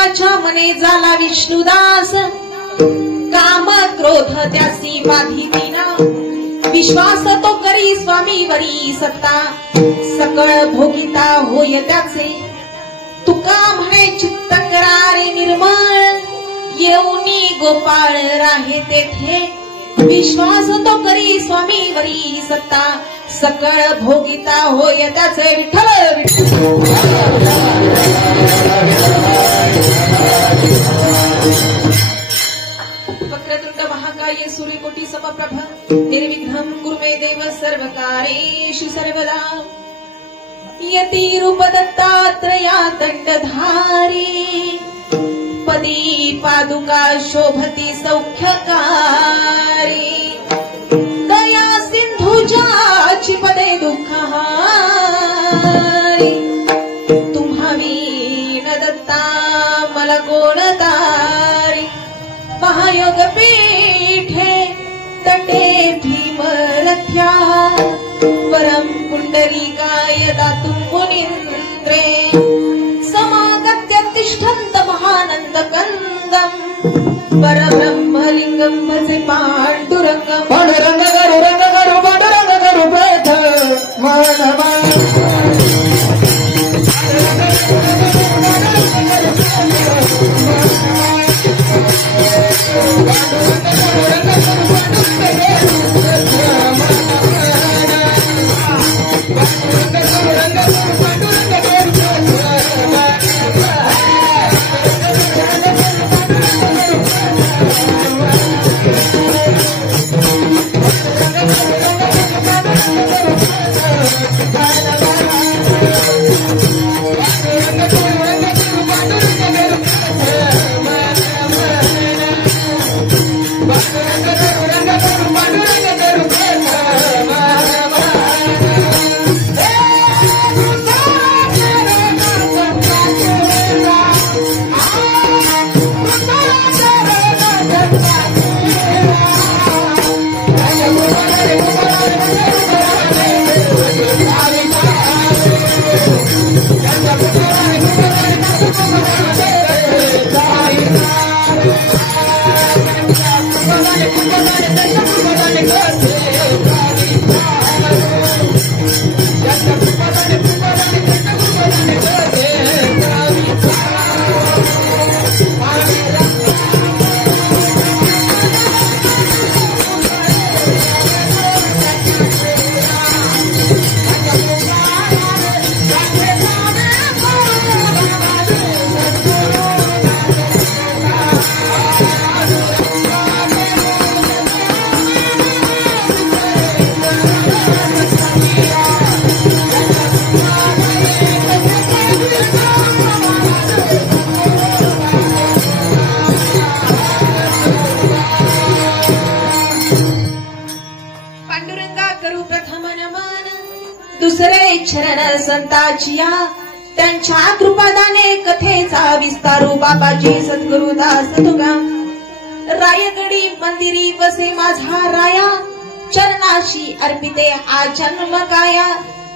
कायावाच्या मने झाला विष्णुदास, काम क्रोध त्यासी बाधितीना, विश्वास तो करी स्वामीवरी सत्ता, सकळ भोगिता होय त्याचे, तुका म्हणे चित्त करारे निर्मळ, येऊनी गोपाळ राहे तेथे, विश्वास तो करी स्वामीवरी सत्ता, सकळ भोगिता होय त्याचे. विठ्ठल वक्रतुंड महाकाय सूर्यकोटी समप्रभ, निर्विघ्नं कुरु मे देव सर्वकार्येषु सर्वदा. यती रूप दत्तात्रया दंडधारी, पदी पादुका शोभती सौख्यकारी, दया सिंधुजाची पदे दुःखहारी, तुम्हावी न दत्ता मला कोण तारी, महायोग पीठे तटे भीमरथ्या, परम पुंडरीकाय दातुं मुनींद्रे, समागत्य तिष्ठन्त महानंद कंदम, परब्रह्मलिंगम भजे पांडुरंगम. पांडुरंग गरुरंग गरु पांडुरंग गरु पेठ मानवा, संताचिया, त्यांच्या कृपादाने कथेचा विस्तारू बाबाजी सद्गुरुदास तुगा. रायगडी मंदिरी वसे माझा राया, चरणाशी अर्पिते हा जन्म काया,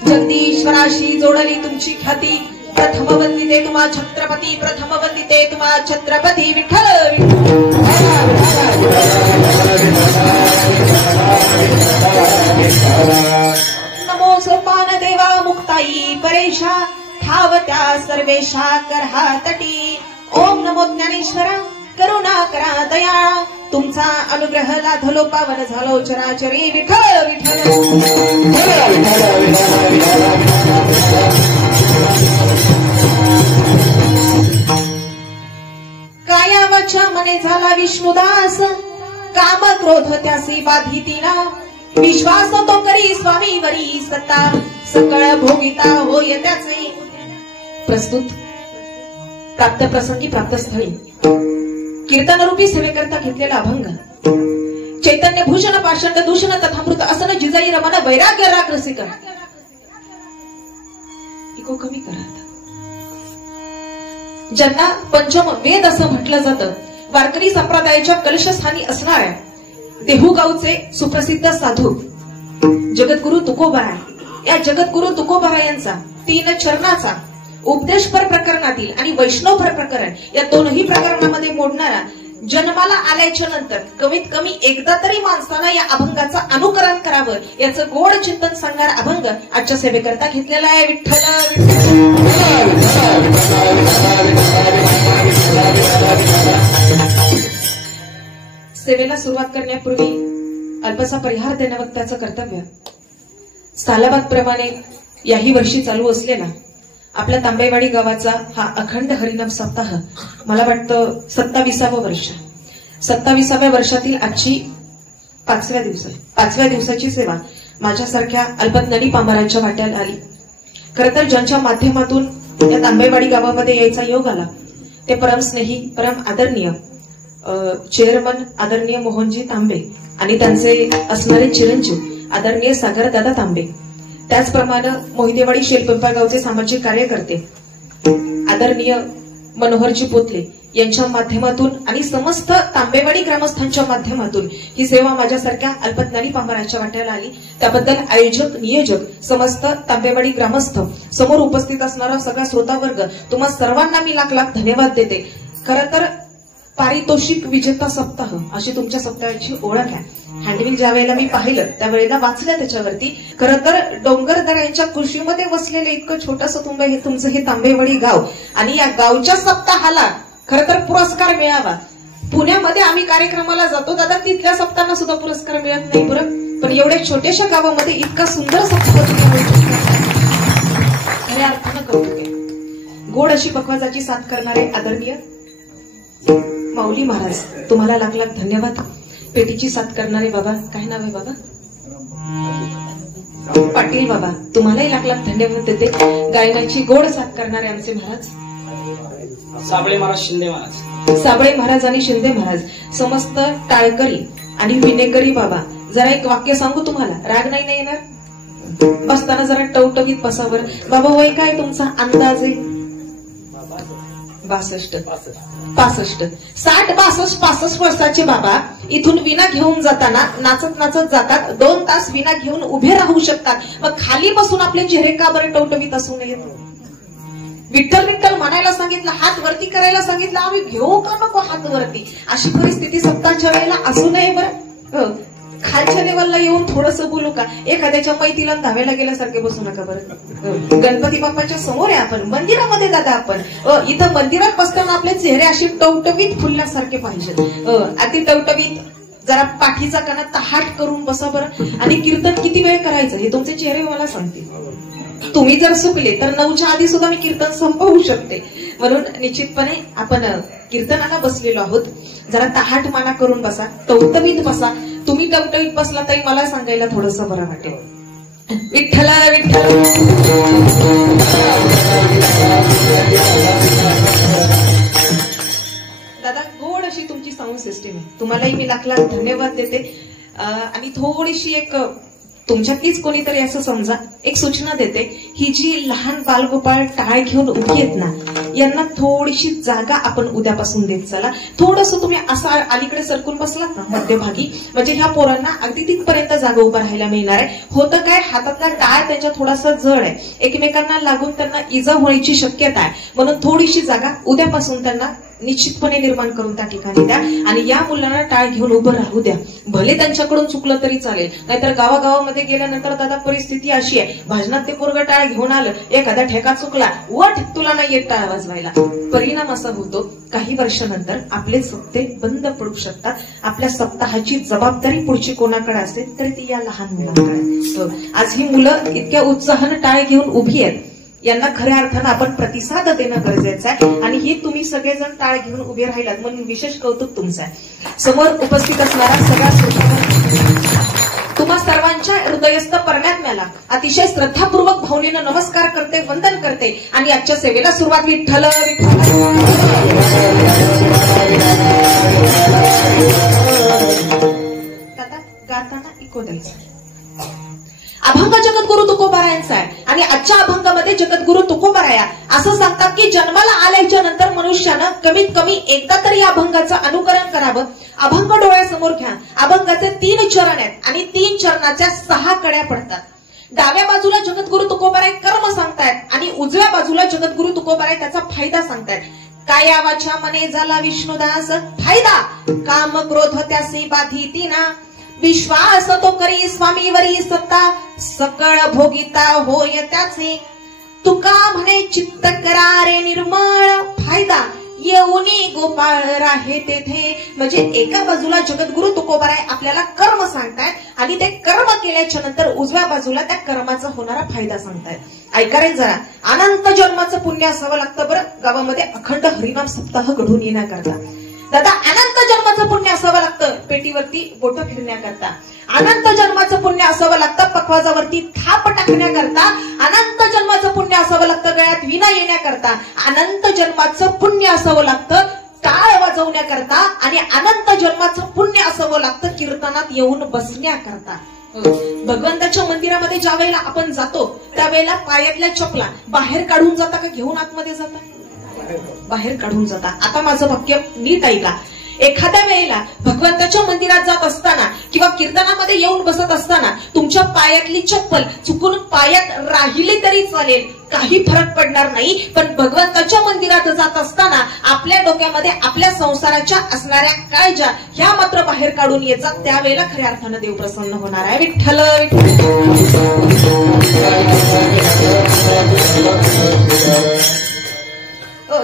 जगदीश्वराशी जोडली तुमची ख्याती, प्रथम वंदिते तुम्हा छत्रपती, प्रथम वंदिते तुम्हा छत्रपती. विठ्ठल नमो सोपान देवा मुक्ताई परेशा, ठावत्या सर्वेशा करहा तटी. ओम नमो ज्ञानेश्वरा करुणा करा दयाळा, तुमचा अनुग्रह लाधलो पावन झालो चराचरी. विठ्ठल विठ्ठल काया वाचा मने झाला विष्णुदास, काम क्रोध त्यासी बाधितीना, विश्वास तो करी स्वामीवरी सत्ता, सकळ भोगिता होय त्याचे. प्रस्तुत प्राप्त प्रसंगी प्राप्त स्थळी कीर्तन रूपी सेवेकरता घेतलेला अभंग. चैतन्य भूषण पाषंड दूषण तथामृत असन जिजाई रमण वैराग्य राग रसिक. इको कमी करा. ज्यांना पंचम वेद असं म्हटलं जातं, वारकरी संप्रदायाच्या कलशस्थानी असणाऱ्या देहूगावचे सुप्रसिद्ध साधू जगद्गुरु तुकोबाराय, या जगद्गुरु तुकोबाराय यांचा 3 चरणाचा उपदेशपर प्रकरणातील आणि वैष्णवपर प्रकरण या दोनही प्रकरणामध्ये मोडणारा जन्माला आल्याच्या नंतर कमीत कमी एकदा तरी माणसानं या अभंगाचं अनुकरण करावं याचं गोड चिंतन सांगणारा अभंग आजच्या सेवेकरता घेतलेला आहे. विठ्ठल सेवेला सुरुवात करण्यापूर्वी अल्पसा परिहार देणं वक्त्याचं कर्तव्य. सालाबाद प्रमाणे याही वर्षी चालू असलेला आपल्या तांबेवाडी गावाचा हा अखंड हरिनाम सप्ताह मला वाटतं 27वं वर्ष. 27व्या वर्षातील आजची 5व्या दिवसाची सेवा माझ्यासारख्या अल्पज्ञानी पामरांच्या वाट्याला आली. खरं तर ज्यांच्या माध्यमातून या तांबेवाडी गावामध्ये यायचा योग आला ते परमस्नेही परम आदरणीय चेअरमन आदरणीय मोहनजी तांबे आणि त्यांचे असणारे चिरंजीव आदरणीय सागरदादा तांबे, त्याचप्रमाणे मोहितेवाडी शेलपिंपा गावचे सामाजिक कार्यकर्ते आदरणीय मनोहरजी पोतले यांच्या माध्यमातून आणि समस्त तांबेवाडी ग्रामस्थांच्या माध्यमातून ही सेवा माझ्यासारख्या अल्पज्ञानी पामराच्या वाट्याला आली. त्याबद्दल आयोजक नियोजक समस्त तांबेवाडी ग्रामस्थ समोर उपस्थित असणारा सगळा श्रोतावर्ग तुम्हा सर्वांना मी लाख लाख धन्यवाद देते. खरं तर पारितोषिक विजेता सप्ताह अशी तुमच्या सप्ताहाची ओळख आहे. हँडबिल ज्या वेळेला मी पाहिलं त्यावेळेला वाचलं त्याच्यावरती. खरं तर डोंगरदऱ्यांच्या कृषीमध्ये वसलेलं इतकं छोटंसं तुमचं हे तांबेवाडी गाव आणि या गावच्या सप्ताहाला खरं तर पुरस्कार मिळावा. पुण्यामध्ये आम्ही कार्यक्रमाला जातो दादा, तिथल्या सप्ताहांना सुद्धा पुरस्कार मिळत नाही बरं, पण एवढ्या छोट्याशा गावामध्ये इतका सुंदर सप्ताह खऱ्या अर्थानं कौतुक आहे. गोड अशी पक्वाजाची साथ करणारे आदरणीय माऊली महाराज तुम्हाला लाख लाख धन्यवाद. पेटीची साथ करणारे बाबा, काय नाव आहे बाबा? पाटील बाबा, तुम्हालाही लाख लाख धन्यवाद देते. गायनाची गोड साथ करणारे आमचे महाराज साबळे महाराज, शिंदे महाराज, साबळे महाराज आणि शिंदे महाराज, समस्त टाळकरी आणि विनेकरी बाबा. जरा एक वाक्य सांगू तुम्हाला, राग नाही ना येणार? बसताना जरा टवटवीत बसावर. बाबा वय काय तुमचा अंदाज आहे? 62, 65, 60, 65 वर्षाचे बाबा इथून विना घेऊन जाताना नाचत नाचत जातात. 2 तास विना घेऊन उभे राहू शकतात. मग खाली बसून आपले चेहरे का बरं टवटवीत असू नयेत? विठ्ठल विठ्ठल म्हणायला सांगितलं, हात वरती करायला सांगितलं, आम्ही घेऊ का नको हात वरती? अशी परिस्थिती सप्ताहाच्या वेळेला असू नये बरं. खालच्या लेवलला येऊन थोडंसं बोलू का? एखाद्याच्या मैतीला धावायला गेल्यासारखे बसू नका बरं. गणपती बाप्पाच्या समोर आहे आपण, मंदिरामध्ये दादा आपण. इथं मंदिरात बसताना आपले चेहरे अशी टवटवीत फुलल्यासारखे पाहिजे. अति टवटवीत जरा पाठीचा काना तहाट करून बसा बरं. आणि कीर्तन किती वेळ करायचं हे तुमचे चेहरे मला सांगतील. तुम्ही जर चुकले तर 9च्या आधी सुद्धा मी कीर्तन संपवू शकते. म्हणून निश्चितपणे आपण कीर्तनाला बसलेलो आहोत. जरा तहाट माना करून बसा, टवटवीत बसा. तुम्ही टवटवीत बसला तरी मला सांगायला थोडंसं बरं वाटेल. विठ्ठल विठ्ठल. दादा गोड अशी तुमची साऊंड सिस्टीम आहे, तुम्हालाही मी लाख लाख धन्यवाद देते. आणि थोडीशी एक तुमच्यातलीच कोणीतरी असं समजा एक सूचना देते, ही जी लहान बालगोपाळ टाळ घेऊन उभी आहेत ना, यांना थोडीशी जागा आपण उद्यापासून देत चला. थोडंसं तुम्ही असं अलीकडे सरकून बसलात ना मध्यभागी, म्हणजे ह्या पोरांना अगदी तिथपर्यंत जागा उभं राहायला मिळणार आहे. होतं काय, हातातला टाळ त्यांच्या थोडासा जड आहे, एकमेकांना लागून त्यांना इजा होण्याची शक्यता आहे. म्हणून थोडीशी जागा उद्यापासून त्यांना निश्चितपणे निर्माण करून त्या ठिकाणी द्या. आणि या मुलांना टाळ घेऊन उभं राहू द्या. भले त्यांच्याकडून चुकलं तरी चालेल, नाहीतर गावागावामध्ये गेल्यानंतर दादा परिस्थिती अशी आहे, भजनात ते पोरग टाळ घेऊन आलं, एखादा ठेका चुकला, वट तुला नाही येत टाळ वाजवायला. परिणाम असा होतो काही वर्षानंतर आपले सप्ते बंद पडू शकतात. आपल्या सप्ताहाची जबाबदारी पुढची कोणाकडे असेल तर ती या लहान मुलांकडे. आज ही मुलं इतक्या उत्साहानं टाळ घेऊन उभी आहेत, यांना खऱ्या अर्थानं आपण प्रतिसाद देणं गरजेचं आहे. आणि हे तुम्ही सगळेजण टाळ घेऊन उभे राहिलात म्हणून विशेष कौतुक तुमचं आहे. समोर उपस्थित असणारा सगळा श्रोता तुम्हा सर्वांच्या हृदयस्थ परमात्म्याला अतिशय श्रद्धापूर्वक भावनेनं नमस्कार करते, वंदन करते आणि आजच्या सेवेला सुरुवात विठ्ठल विठ्ठल. दादा गाताना इको द्यायचा. अभंग जगद्गुरु तुकोबारायांचा आहे आणि आजच्या अभंगामध्ये जगद्गुरु तुकोबाराया असं सांगतात की जन्माला आल्याच्या नंतर मनुष्यानं कमीत कमी एकदा तरी या अभंगाचं अनुकरण करावं. अभंग डोळ्यासमोर घ्या. अभंगाचे 3 चरण आहेत आणि 3 चरणाच्या 6 कड्या पडतात. डाव्या बाजूला जगद्गुरु तुकोबाराय कर्म सांगतायत आणि उजव्या बाजूला जगद्गुरु तुकोबाराय त्याचा फायदा सांगतायत. काया वाचा मने झाला विष्णुदास फायदा, काम क्रोध त्यासी बाधिती ना, विश्वास तो करी स्वामीवरी सत्ता, सकळ भोगिता होय त्याचे, तुका म्हणे चित्त करारे निर्मळ, फायदा येऊनी गोपाळ राहे तेथे. म्हणजे एका बाजूला जगद्गुरु तुकोबाराय आपल्याला कर्म सांगतायत आणि ते कर्म केल्याच्या नंतर उजव्या बाजूला त्या कर्माचा होणारा फायदा सांगतायत. ऐका रे जरा, अनंत जन्माचं पुण्य असावं लागतं बरं गावामध्ये अखंड हरिनाम सप्ताह घडून येण्याकरता. दादा अनंत जन्माचं पुण्य असावं लागतं पेटीवरती बोट फिरण्याकरता, अनंत जन्माचं पुण्य असावं लागतं पखवाजावरती थाप टाकण्याकरता, अनंत जन्माचं पुण्य असावं लागतं गळ्यात विना येण्याकरता, अनंत जन्माचं पुण्य असावं लागतं टाळ वाजवण्याकरता आणि अनंत जन्माचं पुण्य असावं लागतं कीर्तनात येऊन बसण्याकरता. भगवंताच्या मंदिरामध्ये ज्या वेळेला आपण जातो त्यावेळेला पायातल्या चपला बाहेर काढून जाता का घेऊन आतमध्ये जाता? बाहेर काढून जाता. आता माझं वाक्य नीट ऐका. एखाद्या वेळेला भगवंताच्या मंदिरात जात असताना किंवा कीर्तनामध्ये येऊन बसत असताना तुमच्या पायातली चप्पल चुकून पायात राहिली तरी चालेल, काही फरक पडणार नाही. पण भगवंताच्या मंदिरात जात असताना आपल्या डोक्यामध्ये आपल्या संसाराच्या असणाऱ्या काळजा ह्या मात्र बाहेर काढून येतात. त्यावेळेला खऱ्या अर्थानं देव प्रसन्न होणार आहे. विठ्ठल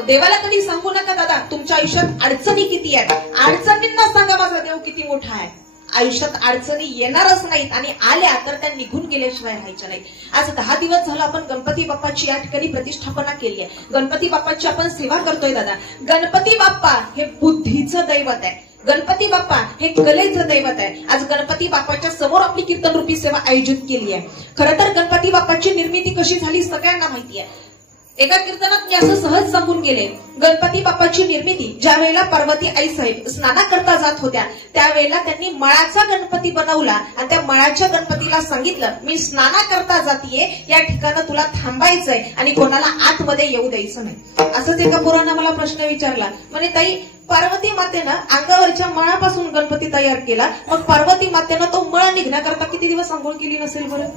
देवाला कधी सांगू नका दादा तुमच्या आयुष्यात अडचणी किती आहेत, अडचणींना सांगा माझा देव किती मोठा आहे. आयुष्यात अडचणी येणारच नाहीत आणि आल्या तर त्या निघून गेल्याशिवाय राहायच्या नाहीत. आज 10 दिवस झालं आपण गणपती बाप्पाची या ठिकाणी प्रतिष्ठापना केली आहे. गणपती बाप्पाची आपण सेवा करतोय दादा. गणपती बाप्पा हे बुद्धीचं दैवत आहे, गणपती बाप्पा हे कलेचं दैवत आहे. आज गणपती बाप्पाच्या समोर आपली कीर्तन रूपी सेवा आयोजित केली आहे. खरं तर गणपती बाप्पाची निर्मिती कशी झाली सगळ्यांना माहिती आहे. एका कीर्तनात मी असं सहज सांगून गेले, गणपती बाप्पाची निर्मिती ज्या वेळेला पार्वती आई साहेब स्नाना करता जात होत्या त्यावेळेला त्यांनी मळाचा गणपती बनवला आणि त्या मळाच्या गणपतीला सांगितलं मी स्नाना करता जातीये, या ठिकाणी तुला थांबायचंय आणि कोणाला आतमध्ये येऊ द्यायचं नाही. असंच एका पोरानं मला प्रश्न विचारला, म्हणे ताई पार्वती मातेनं अंगावरच्या मळापासून गणपती तयार केला, मग पार्वती मातेनं तो मळ निघण्याकरता किती दिवस आंघोळ केली नसेल बरं?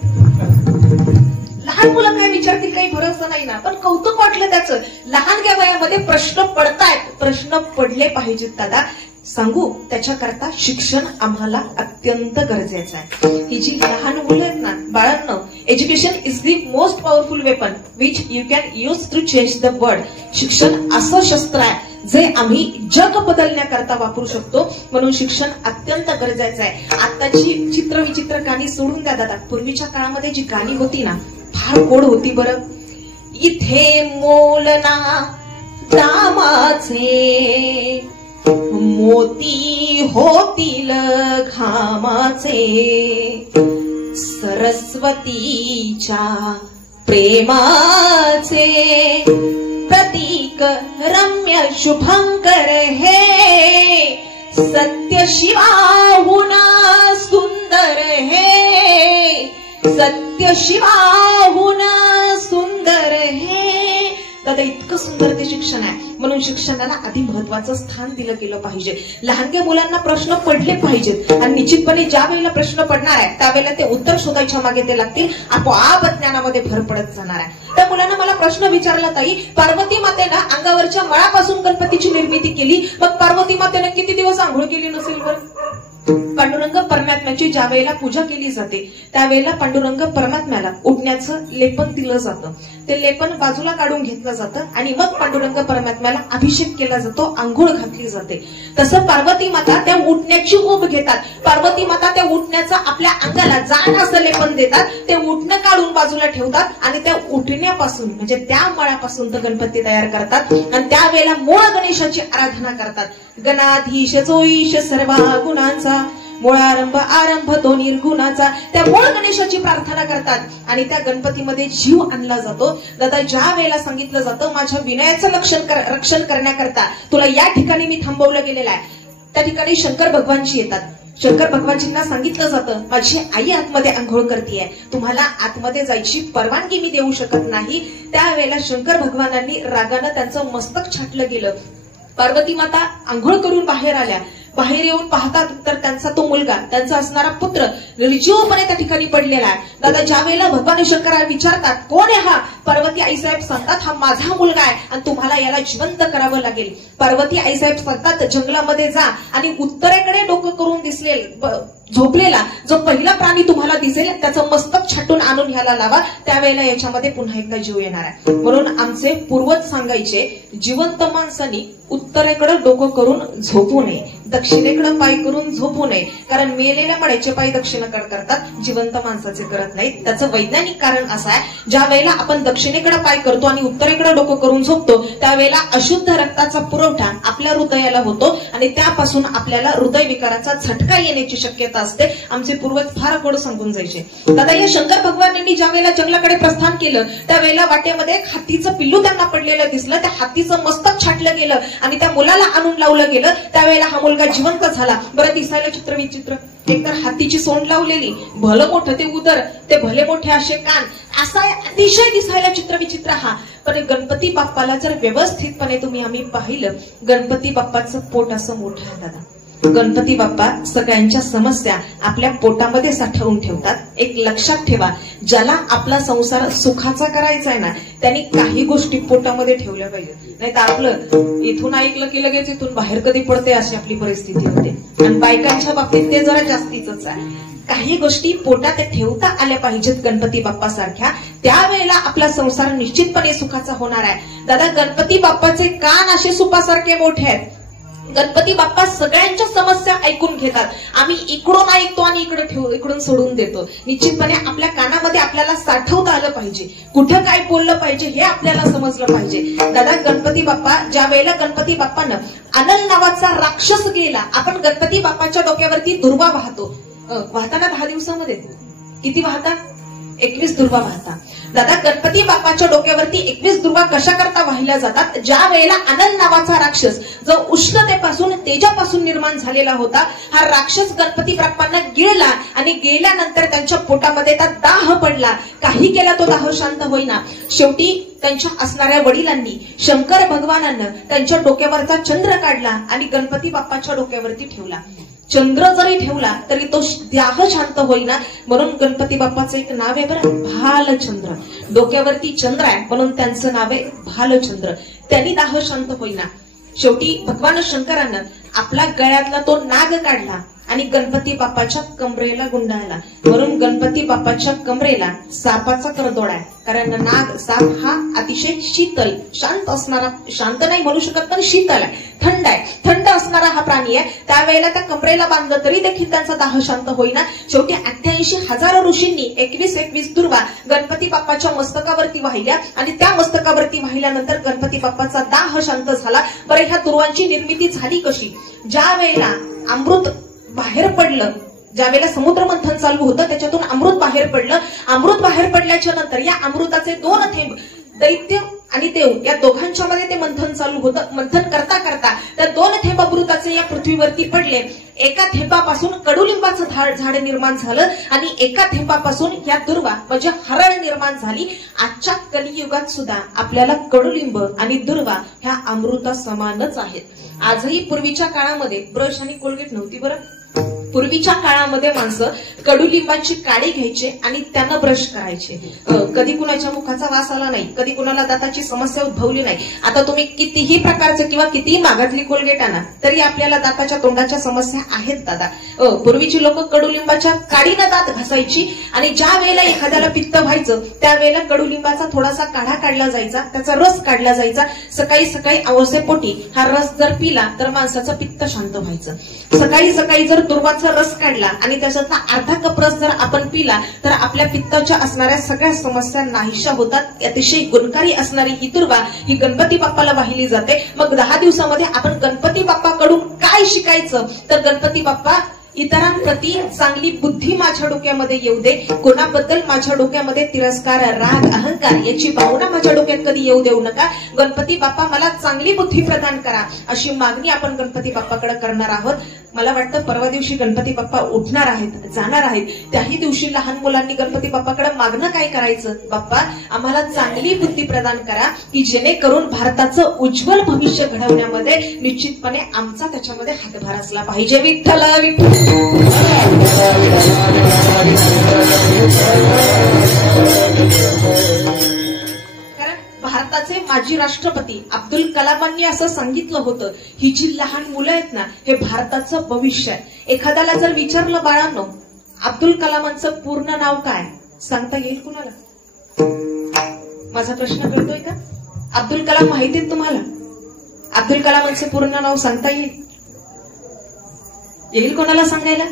लहान मुलं काय विचारतील काही भरोसा नाही ना, पण कौतुक वाटलं त्याचं. लहानग्या वयामध्ये प्रश्न पडतायत, प्रश्न पडले पाहिजेत दादा. सांगू त्याच्याकरता शिक्षण आम्हाला अत्यंत गरजेचं आहे. ही जी लहान मुलं आहेत ना बाळांनो, education is the most powerful weapon which you can use to change the world. शिक्षण असं शस्त्र आहे जे आम्ही जग बदलण्याकरता वापरू शकतो, म्हणून शिक्षण अत्यंत गरजेचं आहे. आताची चित्रविचित्र गाणी सोडून द्या दादा, पूर्वीच्या काळामध्ये जी गाणी होती ना फार गोड होती बरं. इथे मोलना दामाचे मोती होतील घामाचे, सरस्वतीच्या प्रेमाचे प्रतीक रम्य शुभंकर हे, सत्य शिवाहून सुंदर हे, सत्य शिवाहून सुंदर हे. दादा इतकं सुंदर ते शिक्षण आहे, म्हणून शिक्षणाला आधी महत्वाचं स्थान दिलं गेलं पाहिजे. लहानग्या मुलांना प्रश्न पडले पाहिजेत आणि निश्चितपणे ज्या वेळेला प्रश्न पडणार आहे त्यावेळेला ते उत्तर शोधायच्या मागे ते लागतील, आपोआप ज्ञानामध्ये भर पडत जाणार आहे. त्या मुलांना मला प्रश्न विचारला, ताई पार्वती मातेनं अंगावरच्या मळापासून गणपतीची निर्मिती केली, मग पार्वती मातेनं किती दिवस आंघोळ केली नसेल बरं? पांडुरंग परमात्म्याची ज्या वेळेला पूजा केली जाते त्यावेळेला पांडुरंग परमात्म्याला उठण्याचं लेपन दिलं जातं. ते लेपन बाजूला काढून घेतलं जातं आणि मग पांडुरंग परमात्म्याला अभिषेक केला जातो, आंघोळ घातली जाते. तसं पार्वती माता त्या उठण्याची ऊब घेतात. पार्वती माता त्या उठण्याचं आपल्या अंगाला जाण असं लेपन देतात. ते उठणं काढून बाजूला ठेवतात आणि त्या उठण्यापासून म्हणजे त्या मळापासून तर गणपती तयार करतात आणि त्यावेळेला मूळ गणेशाची आराधना करतात. गणाधीश जोईश सर्व गुणांचा, मूळारंभ आरंभ तो निर्गुणाचा, त्या मूळ गणेशाची प्रार्थना करतात आणि त्या गणपतीमध्ये जीव आणला जातो. दादा ज्या वेळेला सांगितलं जातं माझ्या विनयाचं रक्षण करण्याकरता तुला या ठिकाणी मी थांबवलं गेलेलं आहे, त्या ठिकाणी शंकर भगवानजी येतात. शंकर भगवानजींना सांगितलं जातं माझी आई आतमध्ये आंघोळ करतीये, तुम्हाला आतमध्ये जायची परवानगी मी देऊ शकत नाही. त्यावेळेला शंकर भगवानांनी रागानं त्यांचं मस्तक छाटलं गेलं. पार्वती माता आंघोळ करून बाहेर आल्या. बाहेर येऊन पाहतात तर त्यांचा तो मुलगा, त्यांचा असणारा पुत्र निर्जीवपणे त्या ठिकाणी पडलेला आहे. दादा ज्या वेळेला भगवान शंकराला विचारतात कोण आहे हा, पार्वती आईसाहेब सांगतात हा माझा मुलगा आहे आणि तुम्हाला याला जिवंत करावं लागेल. पार्वती आईसाहेब सांगतात जंगलामध्ये जा आणि उत्तरेकडे डोकं करून झोपलेला जो पहिला प्राणी तुम्हाला दिसेल त्याचं मस्तक छाटून आणून ह्याला लावा, त्यावेळेला याच्यामध्ये पुन्हा एकदा जीव येणार आहे. म्हणून आमचे पूर्वज सांगायचे जिवंत माणसांनी उत्तरेकडे डोकं करून झोपू नये, दक्षिणेकडे पाय करून झोपू नये. कारण मेलेल्या मड्याचे पाय दक्षिणेकडे करतात, जिवंत माणसाचे करत नाहीत. त्याचं वैज्ञानिक कारण असं आहे, ज्या वेळेला आपण दक्षिणेकडे पाय करतो आणि उत्तरेकडे डोकं करून झोपतो त्यावेळेला अशुद्ध रक्ताचा पुरवठा आपल्या हृदयाला होतो आणि त्यापासून आपल्याला हृदयविकाराचा झटका येण्याची शक्यता असते. आमचे पूर्वज फार गोड सांगून जायचे. दादा या शंकर भगवानांनी ज्या वेळेला जंगलाकडे प्रस्थान केलं त्यावेळेला वाटेमध्ये एक हत्तीचं पिल्लू त्यांना पडलेलं दिसलं. त्या हत्तीचं मस्तक छाटलं गेलं आणि त्या मुलाला आणून लावलं गेलं. त्यावेळेला हा मुलगा जिवंत झाला. बरं दिसायला चित्रविचित्र, एकतर हातीची सोंड लावलेली, भलं मोठं ते उदर, ते भले मोठे असे कान, असा अतिशय दिसायला चित्रविचित्र हा. पण गणपती बाप्पाला जर व्यवस्थितपणे आम्ही पाहिलं, गणपती बाप्पाचं पोट असं मोठं आहे दादा. गणपती बाप्पा सगळ्यांच्या समस्या आपल्या पोटामध्ये साठवून ठेवतात. एक लक्षात ठेवा, ज्याला आपला संसार सुखाचा करायचा आहे ना त्यांनी काही गोष्टी पोटामध्ये ठेवल्या पाहिजेत. नाही तर आपलं इथून ऐकलं की लगेच इथून बाहेर कधी पडते अशी आपली परिस्थिती होते. आणि बायकांच्या बाबतीत ते जरा जास्तीच आहे. काही गोष्टी पोटात ठेवता आल्या पाहिजेत गणपती बाप्पा सारख्या, त्यावेळेला आपला संसार निश्चितपणे सुखाचा होणार आहे. दादा गणपती बाप्पाचे कान असे सुपासारखे मोठे आहेत. गणपती बाप्पा सगळ्यांच्या समस्या ऐकून घेतात. आम्ही इकडून ऐकतो आणि इकडून सोडून देतो. निश्चितपणे आपल्या कानामध्ये आपल्याला साठवता आलं पाहिजे, कुठं काय बोललं पाहिजे हे आपल्याला समजलं पाहिजे. दादा गणपती बाप्पा ज्या वेळेला गणपती बाप्पानं अनल नावाचा राक्षस गेला, आपण गणपती बाप्पाच्या डोक्यावरती दुर्वा वाहतो. वाहताना 10 दिवसामध्ये किती वाहता? 21 दुर्वा वाहता. दादा गणपती बाप्पाच्या डोक्यावरती 21 दुर्वा कशा करता वाहिल्या जातात? ज्या वेळेला अनल नावाचा राक्षस जो उष्णतेपासून तेजापासून निर्माण झालेला होता, हा राक्षस गणपती बाप्पांना गिळला आणि गेल्यानंतर त्यांच्या पोटामध्ये त्या दाह पडला. काही केला तो दाह शांत होईना. शेवटी त्यांच्या असणाऱ्या वडिलांनी शंकर भगवानांना त्यांच्या डोक्यावरचा चंद्र काढला आणि गणपती बाप्पाच्या डोक्यावरती ठेवला. चंद्र जरी ठेवला तरी तो दाह शांत होईना. म्हणून गणपती बाप्पाचं एक नाव आहे बरं, भालचंद्र. डोक्यावरती चंद्र आहे म्हणून त्यांचं नाव आहे भालचंद्र. त्यांनी दाह शांत होईना. शेवटी भगवान शंकरानं आपला गळ्यातला तो नाग काढला आणि गणपती बाप्पाच्या कमरेला गुंडाळला. म्हणून गणपती बाप्पाच्या कमरेला सापाचा करदोड आहे. कारण नाग, साप हा अतिशय शीतल, शांत असणारा, शांत नाही म्हणू शकत पण शीतल आहे, थंड आहे, थंड असणारा हा प्राणी आहे. त्यावेळेला त्या कमरेला बांधलं तरी देखील त्यांचा दाह शांत होईना. शेवटी 88,000 ऋषींनी 21 दुर्वा गणपती बाप्पाच्या मस्तकावरती वाहिल्या आणि त्या मस्तकावरती वाहिल्यानंतर गणपती बाप्पाचा दाह शांत झाला. बरं ह्या दुर्वांची निर्मिती झाली कशी? ज्या वेळेला अमृत बाहेर पडलं, ज्या वेळेला समुद्र मंथन चालू होतं त्याच्यातून अमृत बाहेर पडलं. अमृत बाहेर पडल्याच्या नंतर या अमृताचे 2 थेंब दैत्य आणि देव या दोघांच्या मध्ये ते मंथन चालू होतं. मंथन करता करता त्या 2 थेंब अमृताचे या पृथ्वीवरती पडले. एका थेंबापासून कडुलिंबाचं झाड निर्माण झालं आणि एका थेंबापासून या दुर्वा म्हणजे हरळ निर्माण झाली. आजच्या कलियुगात सुद्धा आपल्याला कडुलिंब आणि दुर्वा ह्या अमृता समानच आहेत. आजही पूर्वीच्या काळामध्ये ब्रश आणि कोलगेट नव्हती बरं. पूर्वीच्या काळामध्ये माणसं कडुलिंबाची काडी घ्यायचे आणि त्यानं ब्रश करायचे. कधी कुणाच्या मुखाचा वास आला नाही, कधी कुणाला दाताची समस्या उद्भवली नाही. आता तुम्ही कितीही प्रकारचे किंवा कितीही मागातली कोलगेट आणा तरी आपल्याला दाताच्या तोंडाच्या समस्या आहेत दादा. पूर्वीची लोक कडुलिंबाच्या काडीनं दात घासायची आणि ज्या वेळेला एखाद्याला पित्त व्हायचं त्यावेळेला कडुलिंबाचा थोडासा काढा काढला जायचा, त्याचा रस काढला जायचा. सकाळी सकाळी आवश्यकपोटी हा रस जर पिला तर माणसाचं पित्त शांत व्हायचं. सकाळी सकाळी जर दुर्वाचा रस काढला आणि त्याच्यातला अर्धा कप रस जर आपण पिला तर आपल्या पित्ताच्या असणाऱ्या सगळ्या समस्या नाहीशा होतात. अतिशय गुणकारी असणारी ही दुर्वा ही गणपती बाप्पाला वाहिली जाते. मग 10 दिवसामध्ये आपण गणपती बाप्पाकडून काय शिकायचं? तर गणपती बाप्पा इतरांप्रती चांगली बुद्धी माझ्या डोक्यामध्ये येऊ दे, कोणाबद्दल माझ्या डोक्यामध्ये तिरस्कार, राग, अहंकार याची भावना माझ्या डोक्यात कधी येऊ देऊ नका. गणपती बाप्पा मला चांगली बुद्धी प्रदान करा अशी मागणी आपण गणपती बाप्पाकडे करणार आहोत. मला वाटतं परवा दिवशी गणपती बाप्पा उठणार आहेत, जाणार आहेत. त्याही दिवशी लहान मुलांनी गणपती बाप्पाकडे मागणं काय करायचं? बाप्पा आम्हाला चांगली बुद्धी प्रदान करा की जेणेकरून भारताचं उज्ज्वल भविष्य घडवण्यामध्ये निश्चितपणे आमचा त्याच्यामध्ये हातभार असला पाहिजे. विठ्ठल भारताचे माजी राष्ट्रपती अब्दुल कलामांनी असं सांगितलं होतं, ही जी लहान मुलं आहेत ना हे भारताचं भविष्य आहे. एखाद्याला जर विचारलं बाळांनो अब्दुल कलामांचं पूर्ण नाव काय, सांगता येईल कुणाला? माझा प्रश्न कळतोय का? अब्दुल कलाम माहिती आहे तुम्हाला? अब्दुल कलामांचं पूर्ण नाव सांगता येईल कोणाला सांगायला?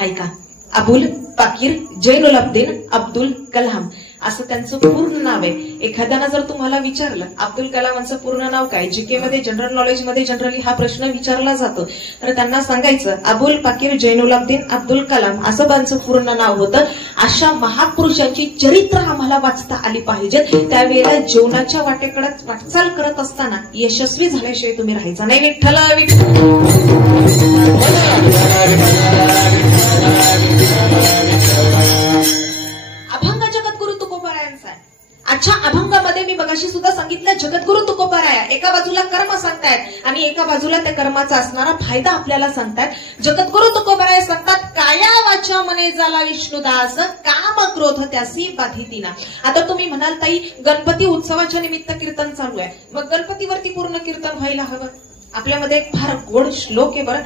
ऐका, अबुल पाकीर जैनुलाब्दीन अब्दुल कलाम असं त्यांचं पूर्ण नाव आहे. एखाद्यानं जर तुम्हाला विचारलं अब्दुल कलामांचं पूर्ण नाव काय, जीके मध्ये जनरल नॉलेज मध्ये जनरली हा प्रश्न विचारला जातो, तर त्यांना सांगायचं अबुल पाकीर जैनुलाब्दीन अब्दुल कलाम असं त्यांचं पूर्ण नाव होतं. अशा महापुरुषांची चरित्र आम्हाला वाचता आली पाहिजेत. त्यावेळेला जीवनाच्या वाटेकडे वाटचाल करत असताना यशस्वी झाल्याशिवाय तुम्ही राहायचं नाही. विठ्ठल अभंग जगद्गुरु तुकोबारायांचा आहे. अच्छा, अभंगामध्ये मी मगाशी सुद्धा सांगितलं जगद्गुरु तुकोबाराया एका बाजूला कर्म सांगतायत आणि एका बाजूला त्या कर्माचा असणारा फायदा आपल्याला सांगतायत. जगद्गुरु तुकोबाराया सांगतात, काया वाचा मने झाला विष्णुदास, काम क्रोध त्यासी बाधितीना. आता तुम्ही म्हणाल ताई गणपती उत्सवाच्या निमित्त कीर्तन चालू आहे, मग गणपतीवरती पूर्ण कीर्तन व्हायला हवं. आपल्यामध्ये एक फार गोड श्लोक आहे बरं,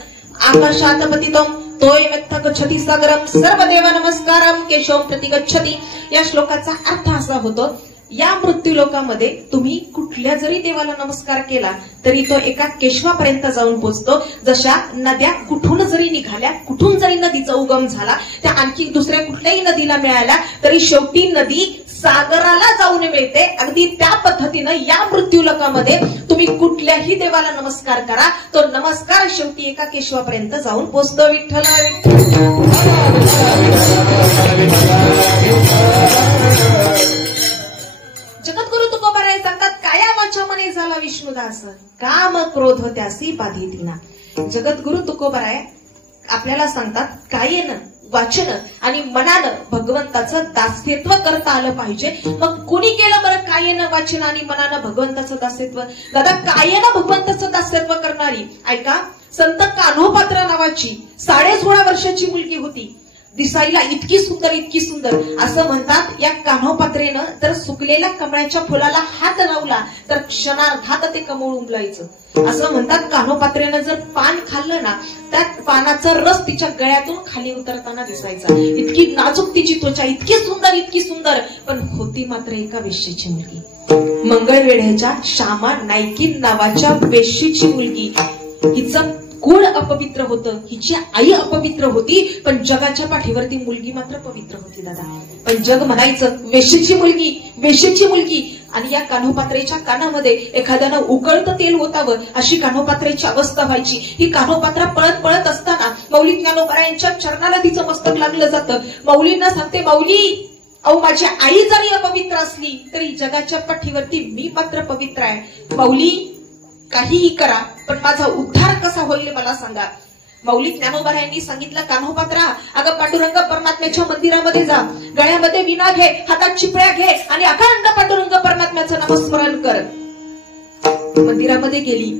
आकाशात पतितम तोय मेत्थ गच्छति सागरम सर्वदेव नमस्कारम केशवम प्रति गच्छति. या श्लोकाचा अर्थ असा होतो, या मृत्यू लोकामध्ये तुम्ही कुठल्या जरी देवाला नमस्कार केला तरी तो एका केशवापर्यंत जाऊन पोहोचतो. जशा नद्या कुठून जरी निघाल्या, कुठून जरी नदीचा उगम झाला, त्या आणखी दुसऱ्या कुठल्याही नदीला मिळाल्या तरी शेवटी नदी सागराला जाऊन मिळते. अगदी त्या पद्धतीनं या मृत्यू लोकामध्ये तुम्ही कुठल्याही देवाला नमस्कार करा, तो नमस्कार शेवटी एका केशवापर्यंत जाऊन पोहोचतो. विठ्ठल जगद्गुरु तुकोबाराय सांगतात, काया वाचा मने झाला विष्णुदास, काम क्रोध त्यासी बाधितीना. जगद्गुरु तुकोबाराय आपल्याला सांगतात, कायेनं वाचन आणि मनानं भगवंताचं दास्यत्व करता आलं पाहिजे. मग कुणी केलं बरं कायेनं वाचन आणि मनानं भगवंताचं दास्यत्व? दादा, कायेनं भगवंताचं दास्यत्व करणारी, ऐका, संत कान्होपात्रा नावाची 16.5 वर्षाची मुलगी होती. दिसायला इतकी सुंदर, इतकी सुंदर. असं म्हणतात, या कान्होपात्रेनं जर सुकलेल्या कमळाच्या फुलाला हात लावला तर क्षणार्धात ते कमळ उमलायचं. असं म्हणतात, कान्होपात्रेनं जर पान खाल्लं ना, त्या पानाचा रस तिच्या गळ्यातून खाली उतरताना दिसायचा. इतकी नाजूक तिची त्वचा, इतकी सुंदर, इतकी सुंदर. पण होती मात्र एका वेश्येची मुलगी, मंगळवेढ्याच्या श्यामा नाईकी नावाच्या वेश्येची मुलगी. हिचं कुळ अपवित्र होतं, हिची आई अपवित्र होती, पण जगाच्या पाठीवरती मुलगी मात्र पवित्र होती दादा. पण जग म्हणायचं वेश्येची मुलगी, वेश्येची मुलगी. आणि या कान्होपात्रेच्या कानामध्ये एखाद्यानं उकळतं तेल होतावं अशी कान्होपात्रेची अवस्था व्हायची. ही कान्होपात्रा पळत पळत असताना माऊली ज्ञानोबारायांच्या चरणाला तिचं मस्तक लागलं जातं. माऊलींना सांगते, माऊली अहो, माझी आई जरी अपवित्र असली तरी जगाच्या पाठीवरती मी मात्र पवित्र आहे. माऊली काहीही करा, पण माझा उद्धार कसा होईल मला सांगा. माऊली ज्ञानोबारायांनी सांगितलं, कान्होपात्रा अगं पांडुरंग परमात्म्याच्या मंदिरामध्ये जा, गळ्यामध्ये विणा घे, हातात चिपळ्या घे आणि अखंड पांडुरंग परमात्म्याचं नामस्मरण कर. मंदिरामध्ये गेली,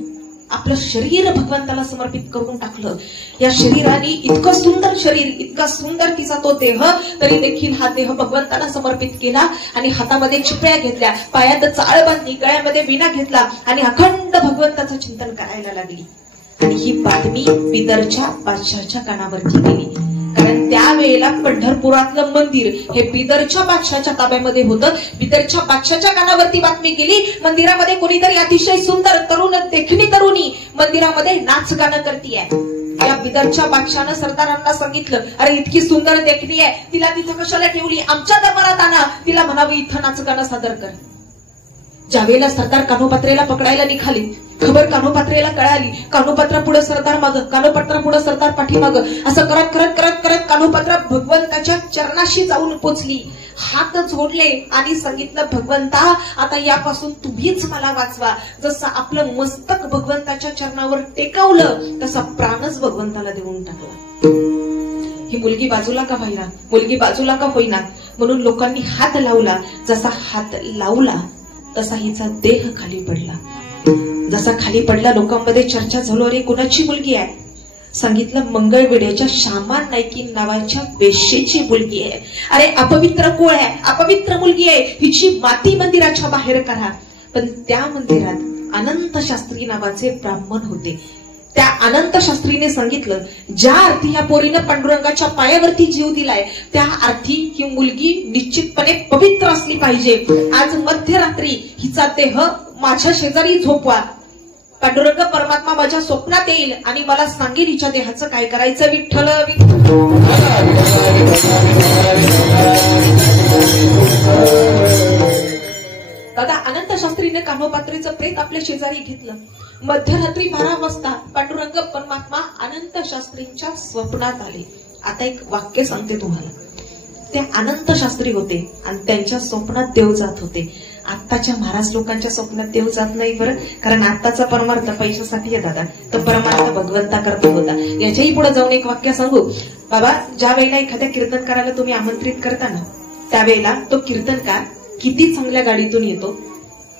आपलं शरीर भगवंताला समर्पित करून टाकलं. या शरीराने इतकं सुंदर शरीर, इतका सुंदर तिचा तो देह, तरी देखील हा देह भगवंताला समर्पित केला आणि हातामध्ये चिपळ्या घेतल्या, पायात चाळ बांधली, गळ्यामध्ये विणा घेतला आणि अखंड भगवंताचं चिंतन करायला लागली. आणि ही बातमी बिदरच्या बादशाहच्या कानावरती गेली. कारण त्यावेळेला पंढरपुरातलं मंदिर हे बिदरच्या बादशाहच्या ताब्यामध्ये होतं. बिदरच्या बादशाहच्या कानावरती बातमी गेली, मंदिरामध्ये कोणीतरी अतिशय सुंदर तरुण देखणी तरुणी मंदिरामध्ये नाच गाणं करतीये. या बिदरच्या बादशाहनं सरदारांना सांगितलं, अरे इतकी सुंदर देखणी आहे, तिला तिथं कशाला ठेवली, आमच्या दरबारात आणा, तिला म्हणावं इथं नाच गाणं सादर कर. ज्यावेळेला सरदार कान्होपात्रेला पकडायला निघाले, खबर कान्होपात्रेला कळाली. कान्होपात्रा पुढे सरदार मागं, कान्होपात्रा पुढे सरदार पाठीमागं, असं करत करत करत करत कान्होपात्रा भगवंताच्या चरणाशी जाऊन पोचली. हात जोडले आणि सांगितलं, भगवंता आता यापासून तुम्हीच मला वाचवा. जसं आपलं मस्तक भगवंताच्या चरणावर टेकवलं तसा प्राणच भगवंताला देऊन टाकला. ही मुलगी बाजूला का व्हायना, मुलगी बाजूला का होईना म्हणून लोकांनी हात लावला. जसा हात लावला तसा हिचा देह खाली पडला. जसा खाली पडला लोकांमध्ये चर्चा झालो, अरे कुणाची मुलगी आहे? सांगितलं, मंगळवेढ्याच्या श्यामा नाईकी नावाच्या वेश्येची मुलगी आहे. अरे अपवित्र कोळ आहे, अपवित्र मुलगी आहे, हिची माती मंदिराच्या बाहेर करा. पण त्या मंदिरात अनंत शास्त्री नावाचे ब्राह्मण होते. त्या अनंत शास्त्रीने सांगितलं, ज्या अर्थी ह्या पोरीनं पांडुरंगाच्या पायावरती जीव दिलाय त्या अर्थी ही मुलगी निश्चितपणे पवित्र असली पाहिजे. आज मध्यरात्री हिचा देह माझ्या शेजारी झोपवा. पांडुरंग परमात्मा माझ्या स्वप्नात येईल आणि मला सांगेल हिच्या देहाचं काय करायचं. विठ्ठल दादा अनंत शास्त्रीने कान्होपात्रेचं प्रेत आपल्या शेजारी घेतलं. मध्यरात्री 12 वाजता पांडुरंग परमात्मा अनंत शास्त्रींच्या स्वप्नात आले. आता एक वाक्य सांगते तुम्हाला. ते अनंत शास्त्री होते आणि त्यांच्या स्वप्नात देव जात होते. आत्ताच्या महाराज लोकांच्या स्वप्नात देव जात नाही बरं, कारण आत्ताचा परमार्थ पैशासाठी आहे दादा, तर परमार्थ भगवंता करता होता. याच्याही पुढे जाऊन एक वाक्य सांगू. बाबा ज्या वेळेला एखाद्या कीर्तनकाराला तुम्ही आमंत्रित करता ना, त्यावेळेला तो कीर्तनकार किती चांगल्या गाडीतून येतो,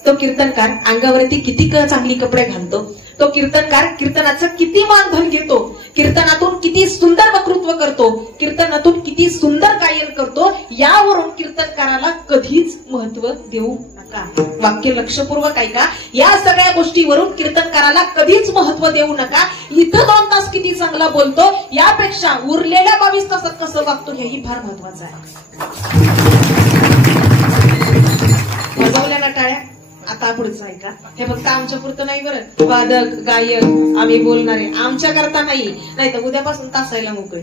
तो कीर्तनकार अंगावरती किती चांगली कपडे घालतो, तो कीर्तनकार कीर्तनाचं किती मानधन घेतो, कीर्तनातून किती सुंदर वक्तृत्व करतो, कीर्तनातून किती सुंदर गायन करतो, यावरून कीर्तनकाराला कधीच महत्व देऊ नका. वाक्य लक्षपूर्वक ऐका. या सगळ्या गोष्टीवरून कीर्तनकाराला कधीच महत्व देऊ नका. इथं 2 तास किती चांगला बोलतो यापेक्षा उरलेल्या 22 तासात कसं वागतो हेही फार महत्वाचं आहे. वाजवल्या ना टाळ्या. आता पुढचं ऐका. हे फक्त आमच्या पुरतं नाही बरं. वादक गायक आम्ही बोलणारे आमच्या करता नाही, नाही तर उद्यापासून तासायला मोकळे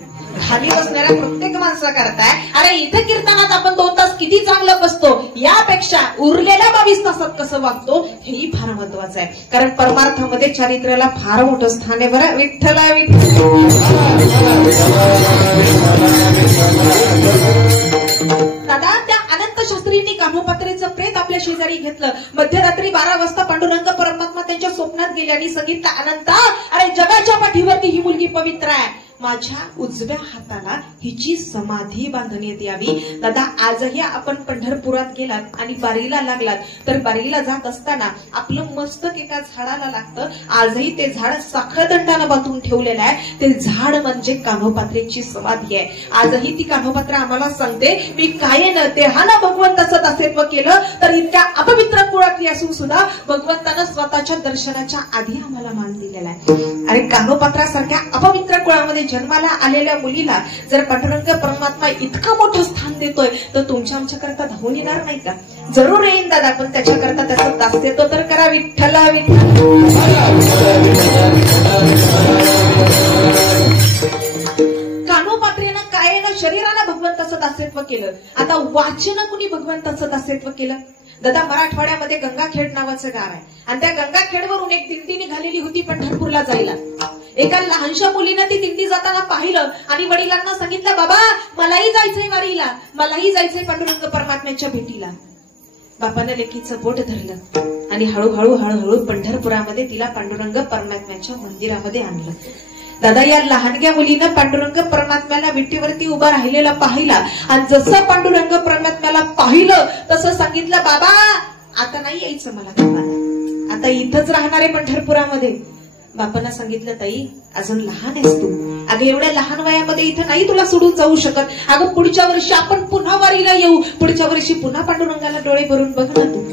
खाली बसणाऱ्या प्रत्येक माणसा करताय. अरे इथं कीर्तनात आपण 2 तास किती चांगलं बसतो यापेक्षा उरलेल्या 22 तासात कसं वागतो हेही फार महत्वाचं आहे. कारण परमार्थामध्ये चारित्र्याला फार मोठं स्थान आहे बरं. विठ्ठला दादा त्या अनंत शास्त्रींनी कान्होपात्रेचं प्रेत आपल्या शेजारी घेतलं. मध्यरात्री 12 वाजता पांडुरंग परमात्मा त्यांच्या स्वप्नात गेले आणि सांगितलं, अनंता अरे जगाच्या पाठीवरती ही मुलगी पवित्र आहे, माझ्या उजव्या हाताला हिची समाधी बांधण्यात यावी. दादा आजही आपण पंढरपुरात गेलात आणि बारीला लागलात तर बारीला जात असताना आपलं मस्तक एका झाडाला लागतं. आजही ते झाड साखळदंडानं बांधून ठेवलेलं आहे. ते झाड म्हणजे कान्होपात्रेची समाधी आहे. आजही ती कान्होपात्र आम्हाला सांगते, मी कायेनं देहानं भगवंताचं दासत्व केलं तर इतक्या अपवित्र कुळातली असून सुद्धा भगवंतानं स्वतःच्या दर्शनाच्या आधी आम्हाला मान दिलेला आहे. आणि कान्होपात्रासारख्या अपवित्र कुळामध्ये जन्माला आलेल्या मुलीला जर पांडुरंग परमात्मा इतकं मोठं स्थान देतोय तर तुमच्या आमच्या करता धावून येणार नाही का? जरूर येईन दादा, पण त्याच्याकरता त्याचं दास्यत्व तर करा. विठ्ठला कान्होपात्रेनं कायेनं शरीराला भगवंताचं दास्यत्व केलं. आता वाचन कुणी भगवंताचं दास्यत्व केलं? दादा मराठवाड्यामध्ये गंगाखेड नावाचं गाव आहे आणि त्या गंगाखेडवरून एक दिंडी निघालेली होती पंढरपूरला जायला. एका लहानशा मुलीनं ती दिंडी जाताना पाहिलं आणि वडिलांना सांगितलं, बाबा मलाही जायचंय वारीला, मलाही जायचंय पांडुरंग परमात्म्याच्या भेटीला. बापानं लेकीचं बोट धरलं आणि हळूहळू हळूहळू पंढरपुरामध्ये तिला पांडुरंग परमात्म्याच्या मंदिरामध्ये आणलं. दादा या लहानग्या मुलीनं पांडुरंग परमात्म्याला विटेवरती उभा राहिलेला पाहिला आणि जसं पांडुरंग परमात्म्याला पाहिलं तसं सांगितलं, बाबा आता नाही यायचं मला गावाला, आता इथंच राहणार आहे पंढरपुरामध्ये. बापांना सांगितलं, ताई अजून लहान आहेस तू, अगं एवढ्या लहान वयामध्ये इथं नाही तुला सोडून जाऊ शकत. अगं पुढच्या वर्षी आपण पुन्हा वारीला येऊ, पुढच्या वर्षी पुन्हा पांडुरंगाला डोळे भरून बघ ना तू.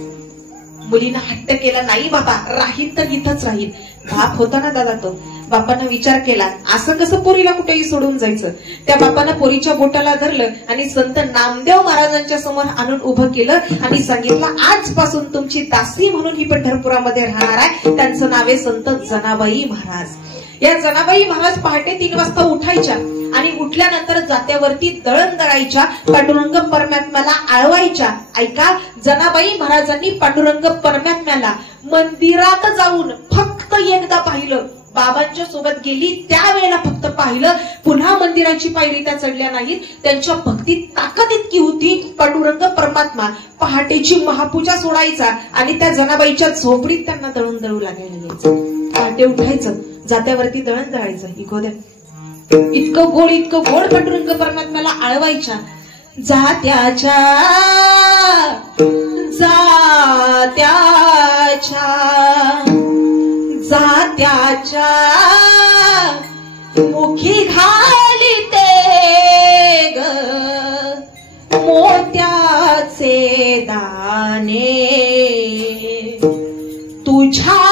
मुलीनं हट्ट केला, नाही बाबा राहील तर इथंच राहील. बाप होता ना दादा तो. बापानं विचार केला, असं कसं पोरीला कुठेही सोडून जायचं. त्या बापानं पोरीच्या बोटाला धरलं आणि संत नामदेव महाराजांच्या समोर आणून उभं केलं आणि सांगितलं, आजपासून तुमची दासी म्हणून ही पंढरपुरामध्ये राहणार आहे. त्यांचं नाव आहे संत जनाबाई महाराज. या जनाबाई महाराज पहाटे 3 वाजता उठायच्या आणि उठल्यानंतर जात्यावरती दळण दळायच्या, पांडुरंग परमात्म्याला आळवायच्या. ऐका, जनाबाई महाराजांनी पांडुरंग परमात्म्याला मंदिरात जाऊन फक्त एकदा पाहिलं, बाबांच्या सोबत गेली त्यावेळेला फक्त पाहिलं. पुन्हा मंदिराची पायरी त्या चढल्या नाहीत. त्यांच्या भक्तीत ताकद इतकी होती. पांडुरंग परमात्मा पहाटेची महापूजा सोडायचा आणि त्या जनाबाईच्या झोपडीत त्यांना दळून दळू लागायला यायचं. पहाटे उठायचं, जात्यावरती दळण दळायचं. इतकं गोड पांडुरंग परमात्म्याला आळवायच्या. जात्याच्या मुखी घालिते ग मोत्याचे दाणे तुझ्या